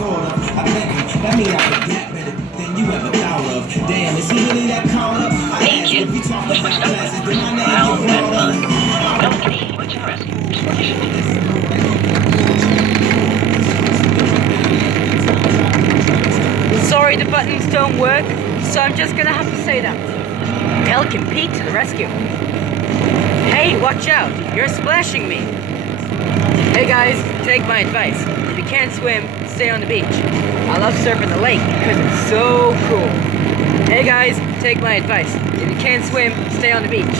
sort of. I think that mean I forget better than you ever thought of. Damn, is he really that caught up? I asked if you talk about classes, then my name get brought up. Sorry, the buttons don't work, so I'm just gonna have to say that. Pelican Pete to the rescue. Hey, watch out, you're splashing me. Hey guys, take my advice. If you can't swim, stay on the beach. I love surfing the lake because it's so cool. Hey guys, take my advice. If you can't swim, stay on the beach.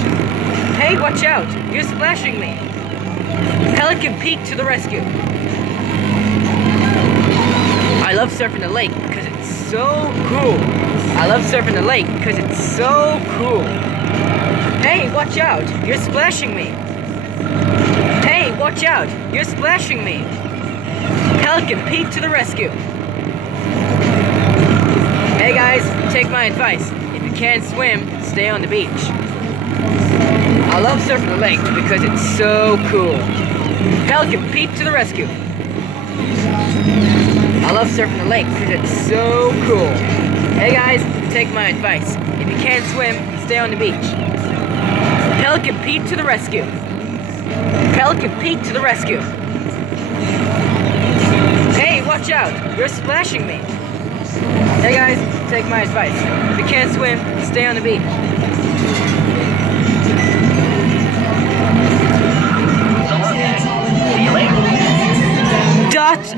Hey, watch out, you're splashing me. Pelican Pete to the rescue. I love surfing the lake because it's so cool. I love surfing the lake because it's so cool. Hey, watch out, you're splashing me. Hey, watch out, you're splashing me. Pelican Pete to the rescue. Hey guys, take my advice. If you can't swim, stay on the beach. I love surfing the lake because it's so cool. Pelican Pete to the rescue. I love surfing the lake because it's so cool. Hey guys, take my advice. If you can't swim, stay on the beach. Pelican Pete to the rescue. Pelican Pete to the rescue. Hey, watch out, you're splashing me. Hey guys, take my advice. If you can't swim, stay on the beach.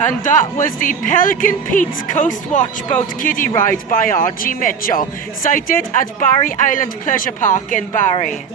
And that was the Pelican Pete's Coast Watch Boat Kiddie Ride by R.G. Mitchell, sighted at Barry Island Pleasure Park in Barry.